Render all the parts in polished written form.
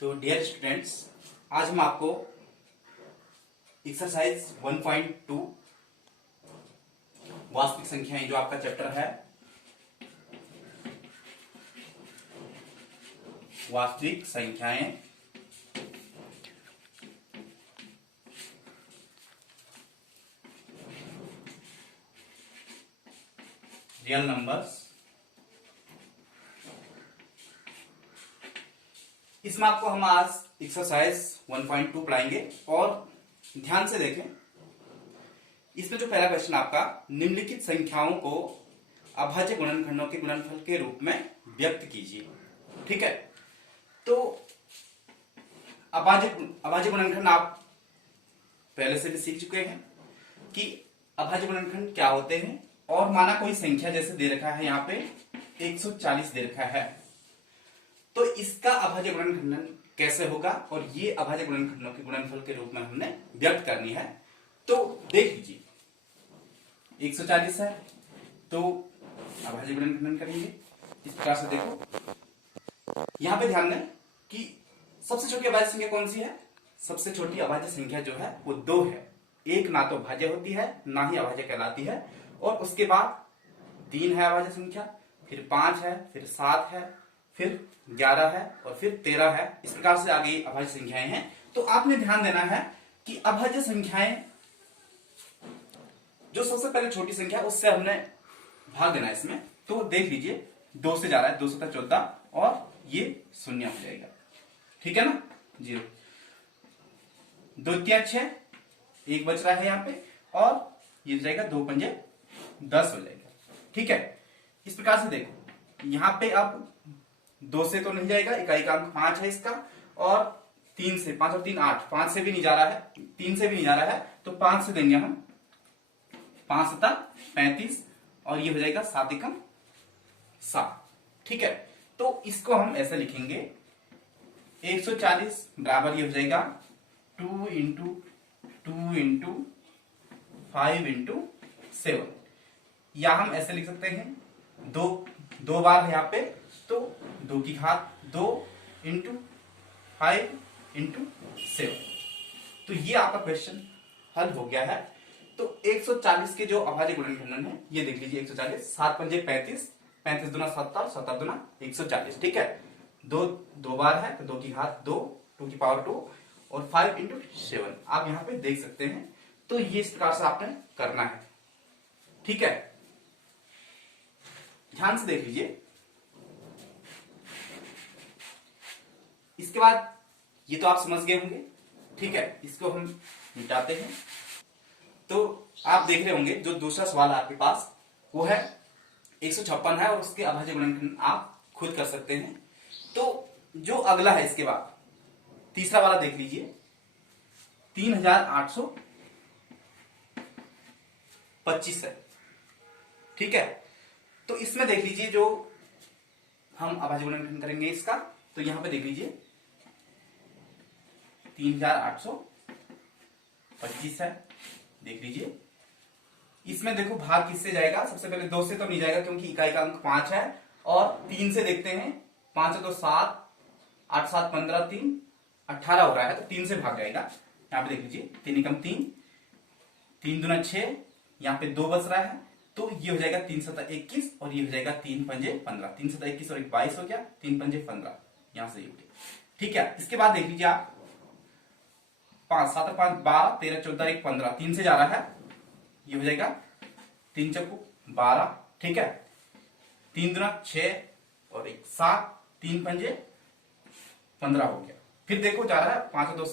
तो dear students, आज हम आपको एक्सरसाइज 1.2 वास्तविक संख्याएं जो आपका चैप्टर है वास्तविक संख्याएं रियल नंबर्स, इसमें आपको हम आज एक्सरसाइज 1.2 पढ़ाएंगे। और ध्यान से देखें, इसमें जो पहला क्वेश्चन आपका, निम्नलिखित संख्याओं को अभाज्य गुणनखंडों के गुणनफल के रूप में व्यक्त कीजिए। ठीक है, तो अभाज्य गुणनखंड आप पहले से भी सीख चुके हैं कि अभाज्य गुणनखंड क्या होते हैं। और माना कोई संख्या जैसे दे रखा है, यहाँ पे 140 दे रखा है, तो इसका अभाज्य गुणनखंड कैसे होगा और ये अभाज्य गुणनखंडों के गुणनफल के रूप में हमने व्यक्त करनी है। तो देख लीजिए, 140 है तो अभाज्य गुणनखंड करेंगे इस प्रकार से। देखो यहां पे ध्यान दें कि सबसे छोटी अभाज्य संख्या कौन सी है। सबसे छोटी अभाज्य संख्या जो है वो 2 है। एक ना तो भाज्य होती है ना ही अभाज्य कहलाती है। और उसके बाद 3 है अभाज्य संख्या, फिर 5 है, फिर 7 है, फिर 11 है और फिर 13 है। इस प्रकार से आगे अभाज्य संख्याएं हैं। तो आपने ध्यान देना है कि अभाज्य संख्याएं जो सबसे पहले छोटी संख्या उससे हमने भाग देना है इसमें। तो देख लीजिए, 2 से जा रहा है, 2 7 14 और ये 0 हो जाएगा। ठीक है ना, 0 2 3 6, 1 बच रहा है यहाँ पे और ये हो जाएगा 2 पंजे 10 हो जाएगा। ठीक है, इस प्रकार से देखो यहाँ पे अब 2 से तो नहीं जाएगा, इकाई का अंक 5 है इसका, और 3 से, 5 और 3 8, 5 से भी नहीं जा रहा है, 3 से भी नहीं जा रहा है, तो 5 से देंगे हम, 5 7 35 और ये हो जाएगा 7 एकम 7। ठीक है, तो इसको हम ऐसे लिखेंगे, 140 बराबर ये हो जाएगा 2 इंटू 2 इंटू 5 इंटू 7, या हम ऐसे लिख सकते हैं, दो बार है यहाँ पे, तो 2 की घात 2 इंटू 5 इंटू 7। तो ये आपका क्वेश्चन हल हो गया है। तो 140 के जो अभाज्य गुणनखंड है ये देख लीजिए, 140, 7 पंजे 35, 35 दूना 70, 70 दूना 140। ठीक है, दो बार है तो 2 की घात 2, 2 की पावर 2 और 5 इंटू 7 आप यहाँ पे देख सकते हैं। तो ये इस प्रकार से आपने करना है। ठीक है, ध्यान से देख लीजिए। इसके बाद ये तो आप समझ गए होंगे। ठीक है, इसको हम मिटाते हैं। तो आप देख रहे होंगे जो दूसरा सवाल आपके पास वो है 156 है और उसके अभाज्य गुणनखंड आप खुद कर सकते हैं। तो जो अगला है इसके बाद तीसरा वाला देख लीजिए, 3825 है। ठीक है, तो इसमें देख लीजिए जो हम अभाज्य गुणनखंड करेंगे इसका, तो यहां पे देख लीजिए 3825 है। देख लीजिए, इसमें देखो भाग किससे जाएगा। सबसे पहले 2 से तो नहीं जाएगा क्योंकि इकाई का अंक 5 है, और 3 से देखते हैं, 5 तो 7, 8 7 15, 3 18 हो रहा है, तो 3 से भाग जाएगा। यहाँ पे देख लीजिए, 3 एकम 3, 3 दूना 6, यहाँ पे 2 बच रहा है, तो ये हो जाएगा 3 7 21 और ये हो जाएगा 3 पंजे 15। 3 7 21 और 22 हो गया, 3 पंजे 15, यहां से ये हो गया। ठीक है, इसके बाद देख लीजिए आप, 5 7 5 12 13 14 1 15, 3 से जा रहा है, ये हो जाएगा 3 चौको 12। ठीक है, 3 दूना 6 और 1 7, 3 पंजे 15 हो गया। फिर देखो जा रहा है 5 2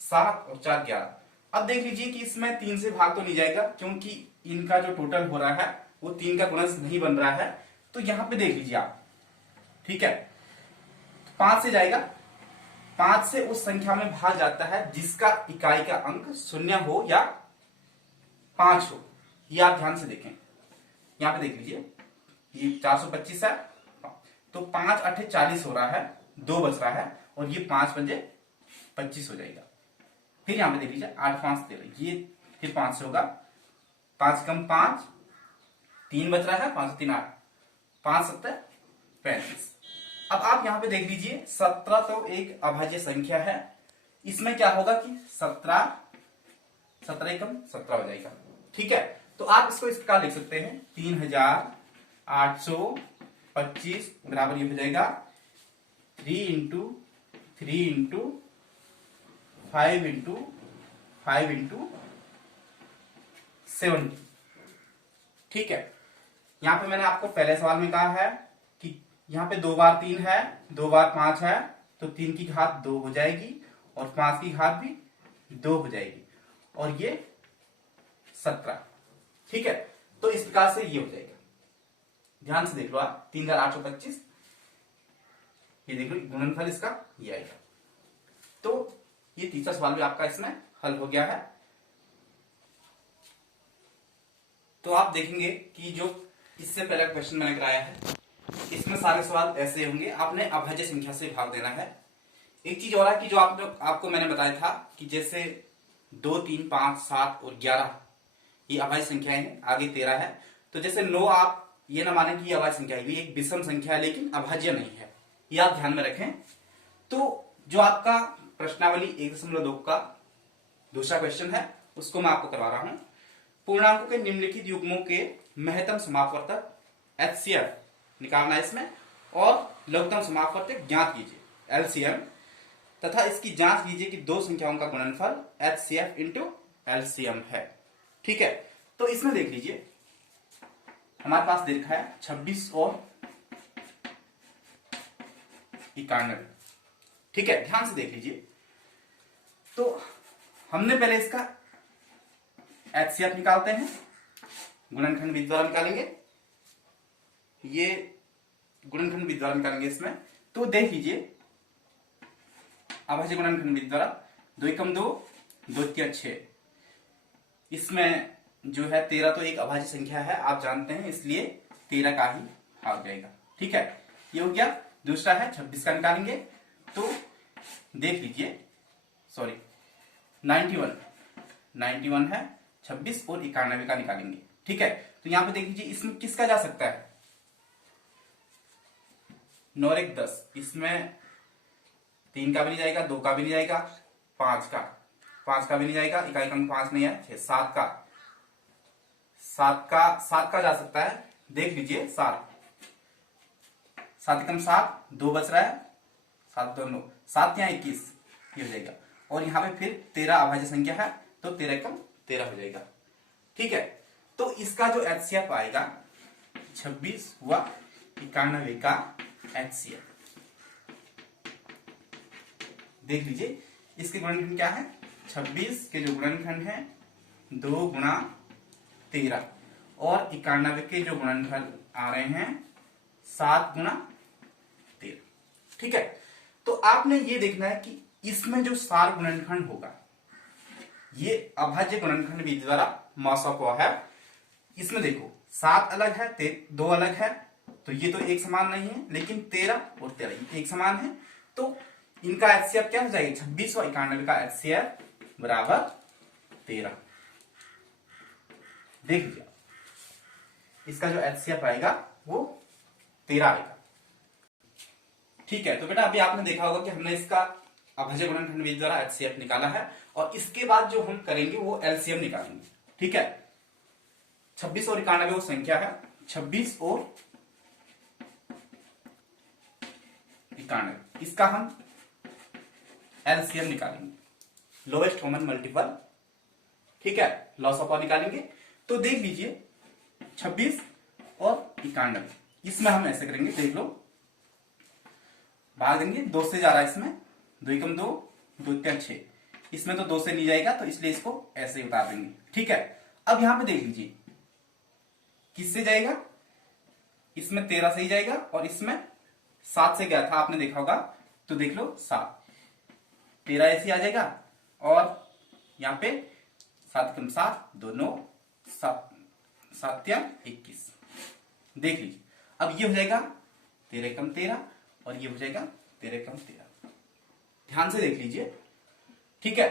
7 और 4 11। अब देख लीजिए कि इसमें 3 से भाग तो नहीं जाएगा क्योंकि इनका जो टोटल हो रहा है वो 3 का गुणज नहीं बन रहा है। तो यहां पे देख लीजिए आप। ठीक है, 5 से जाएगा, 5 से उस संख्या में भाग जाता है जिसका इकाई का अंक 0 हो या 5 हो। ये आप ध्यान से देखें, यहां पे देख लीजिए, ये 425 है, तो 5 8 40 हो रहा है, 2 बच रहा है और ये 5 पंजे 25 हो जाएगा। फिर यहां पे देख लीजिए 8 5 13, ये फिर 5 से होगा, 5 कम 5, 3 बच रहा है, 5 3 8, 5 7 35। अब आप यहां पे देख लीजिए 17 तो एक अभाज्य संख्या है, इसमें क्या होगा कि 17 17 एकम 17 हो जाएगा। ठीक है, तो आप इसको इस प्रकार लिख सकते हैं 3825 बराबर ये हो जाएगा 3 × 5 × 5 × 70। ठीक है, यहां पे मैंने आपको पहले सवाल में कहा है कि यहां पे 2 बार 3 है, 2 बार 5 है, तो 3 की घात 2 हो जाएगी और 5 की घात भी 2 हो जाएगी और ये 17। ठीक है, तो इस प्रकार से ये हो जाएगा। ध्यान से देख लो आप 3825, ये देख लो गुणनफल इसका ये आएगा। तो ये तीसरा सवाल भी आपका इसमें हल हो गया है। तो आप देखेंगे कि जो इससे पहला क्वेश्चन मैंने कराया है, इसमें सारे सवाल ऐसे होंगे, आपने अभाज्य संख्या से भाग देना है। एक चीज और है कि जो आपको मैंने बताया था कि जैसे 2, 3, 5, 7 और 11 ये अभाज्य संख्याएं हैं, आगे 13 है। तो जैसे 9 आप ये ना माने कि ये अभाज्य संख्या है, ये एक विषम संख्या है लेकिन अभाज्य नहीं है, ये आप ध्यान में रखें। तो जो आपका प्रश्नावली 1.2 का दूसरा क्वेश्चन है उसको मैं आपको करवा रहा हूं। पूर्णांकों के निम्नलिखित युग्मों के महत्तम समापवर्तक HCF निकालना है इसमें, और लघुत्तम समापवर्तक ज्ञात कीजिए LCM, तथा इसकी जांच कीजिए कि दो संख्याओं का गुणनफल HCF × LCM है। ठीक है, तो इसमें देख लीजिए हमारे पास दे रखा है 26 और 91। ठीक है, ध्यान से देख लीजिए। तो हमने पहले इसका HCF निकालते हैं, गुणनखंड विधि द्वारा निकालेंगे, ये गुणनखंड विधि द्वारा निकालेंगे इसमें। तो देख लीजिए अभाज्य गुणनखंड विधि द्वारा 2 × 2 2 × 6, इसमें जो है 13 तो एक अभाज्य संख्या है आप जानते हैं, इसलिए 13 का ही भाग जाएगा। ठीक है, ये हो गया। दूसरा है 26 का निकालेंगे, तो देख लीजिए 91 है, 26 और 91 का निकालेंगे। ठीक है, तो यहां पे देख लीजिए इसमें किसका जा सकता है 9 और 1 10, इसमें 3 का भी नहीं जाएगा, 2 का भी नहीं जाएगा, 5 का भी नहीं जाएगा, इकाई अंक 5 नहीं है, 7 का जा सकता है। देख लीजिए 7 एकम 7, 2 बच रहा है, 7 2 9, 7 या 21 ये हो जाएगा। और यहाँ पे फिर 13 अभाज्य संख्या है, तो 13 एकम 13 हो जाएगा। ठीक है, तो इसका जो HCF आएगा 26 हुआ 91 का HCF। देख लीजिए इसके गुणनखंड क्या है, 26 के जो गुणनखंड है 2 × 13 और 91 के जो गुणनखंड आ रहे हैं 7 × 13। ठीक है, तो आपने ये देखना है कि इसमें जो सार गुणनखंड होगा ये अभाज्य गुणनखंड विधि द्वारा मौसूफ हुआ है। इसमें देखो 7 अलग है, 2 अलग है, तो ये तो एक समान नहीं है, लेकिन 13 और 13 एक समान है, तो इनका HCF क्या हो जाएगा 26 और 91 का HCF बराबर 13। देख लीजिए इसका जो HCF आएगा वो 13 आएगा। ठीक है, तो बेटा अभी आपने देखा होगा कि हमने इसका अभाज्य गुणनखंड विधि द्वारा HCF निकाला है, और इसके बाद जो हम करेंगे वो LCM निकालेंगे। ठीक है, 26 और 91 वो संख्या है, 26 और 91 इसका हम LCM निकालेंगे, लोएस्ट कॉमन मल्टीपल। ठीक है, लॉस ऑफ निकालेंगे। तो देख लीजिए 26 और 91, इसमें हम ऐसे करेंगे, देख लो भाग देंगे, 2 से जा रहा है इसमें, 2 × 2 2 × 6, इसमें तो 2 से नहीं जाएगा, तो इसलिए इसको ऐसे ही उतार देंगे। ठीक है, अब यहां पे देख लीजिए किससे जाएगा, इसमें 13 से ही जाएगा, और इसमें 7 से गया था आपने देखा होगा, तो देख लो 7 13 ऐसे आ जाएगा, और यहां पे 7 × 7 2 9 7 या 21। देख लीजिए अब ये हो जाएगा 13 × 13 और ये हो जाएगा 13 × 13। ध्यान से देख लीजिए। ठीक है,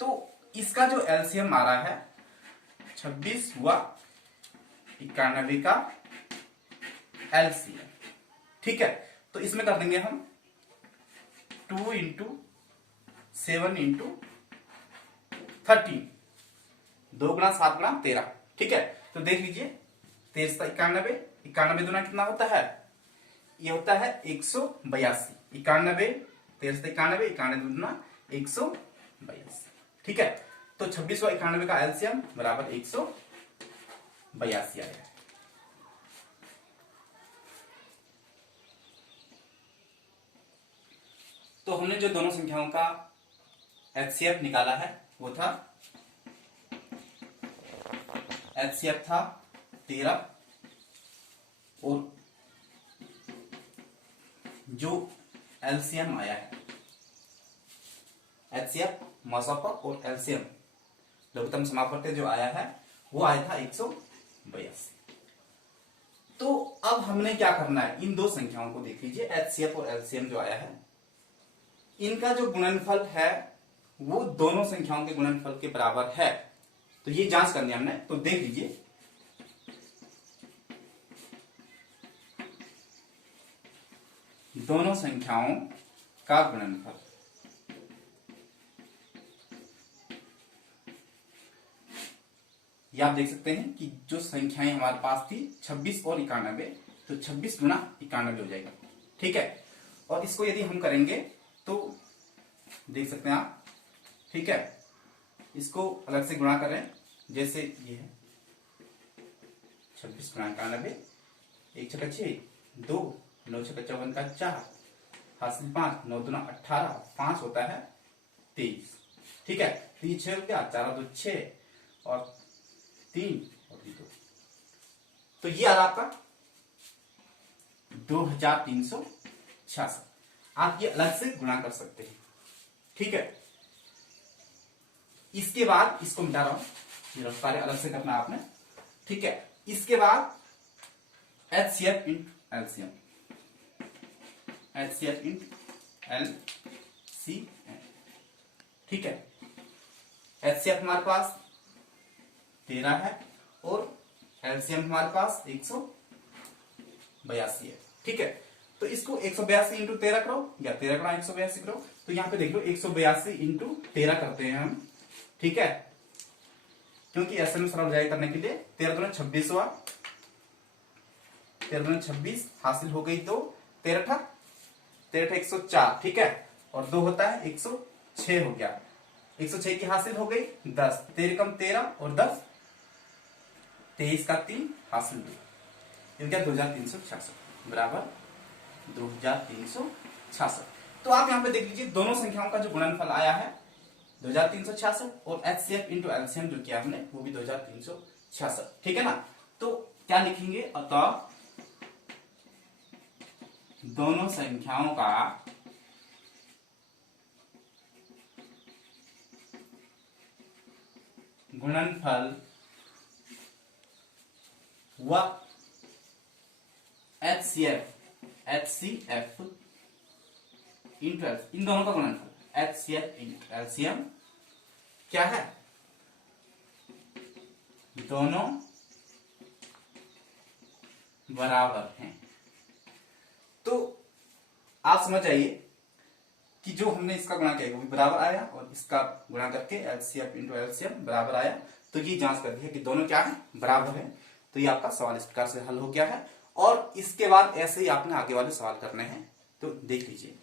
तो इसका जो LCM आ रहा है 26 हुआ 91 का LCM। ठीक है, तो इसमें कर देंगे हम 2 इंटू 7 इंटू 13, 2 गुणा 7 गुणा 13। ठीक है, तो देख लीजिए 13 91, 91 दुना कितना होता है, ये होता है 182। 91, 13 91, 91 दुना 182। ठीक है, तो 26 और 91 का एलसीएम बराबर 182 आया। तो हमने जो दोनों संख्याओं का एचसीएफ निकाला है वो था, एचसीएफ था 13 और जो एलसीएम आया है, एचसीएफ मौसाफक और एलसीएम लघुत्तम समापवर्ती जो आया है वो आया था 182। तो अब हमने क्या करना है, इन दो संख्याओं को देख लीजिए, एचसीएफ और एलसीएम जो आया है, इनका जो गुणनफल है वो दोनों संख्याओं के गुणनफल के बराबर है। तो ये जांच करनी है हमने, तो देख लीजिए दोनों संख्याओं का गुणनफल, ये आप देख सकते हैं कि जो संख्याएं हमारे पास थी 26 और 91, तो 26 गुणा 91 हो जाएगा। ठीक है, और इसको यदि हम करेंगे तो देख सकते हैं आप। ठीक है, इसको अलग से गुणा करें, जैसे ये है 26 गुणा 91, 1 छक्का 6, 2, 9 छक्का 54 का 4, हासिल 5, 9 दूना 18, 5 होता है 23। ठीक है, तो ये 6 हो गया, 4 2 6 और 3 और 2, तो ये आ रहा आपका 2366। आप ये अलग से गुणा कर सकते हैं। ठीक है, इसके बाद इसको मिटा रहा हूं, ये रफ्तार अलग से करना आपने। ठीक है, इसके बाद HCF into LCM, HCF into LCM. ठीक है, एचसीएफ हमारे पास 13 है और एलसीएम हमारे पास 182 है। ठीक है, तो इसको 182 इंटू 13 करो या 13 गुणा 182 करो, तो यहां पे देख लो 182 इंटू 13 करते हैं हम। ठीक है, क्योंकि ऐसे में सरल जाए करने के लिए 13 दूना 26 हुआ, 13 दूना 26 हासिल हो गई 2, 13 104। ठीक है, और 2 होता है 106 हो गया, 106 की हासिल हो गई 10, 13 कम 13 और 10 23 का 3 हासिल 2, ये हो गया 2366 बराबर 2366। तो आप यहां पे देख लीजिए दोनों संख्याओं का जो गुणनफल आया है 2366 और एचसीएफ इंटू एलसीएम जो किया हमने वो भी 2366। ठीक है ना, तो क्या लिखेंगे, अतः दोनों संख्याओं का गुणनफल व एचसीएफ इंटू एलसीएम, इन दोनों का गुणनफल एचसीएफ इंटू एलसीएम क्या है, दोनों बराबर हैं। तो आप समझ जाइए कि जो हमने इसका गुणा किया वो भी बराबर आया और इसका गुणा करके एचसीएफ इंटू एलसीएम बराबर आया। तो ये जांच कर दी है कि दोनों क्या है, बराबर है। तो ये आपका सवाल इस प्रकार से हल हो गया है और इसके बाद ऐसे ही आपने आगे वाले सवाल करने हैं। तो देख लीजिए।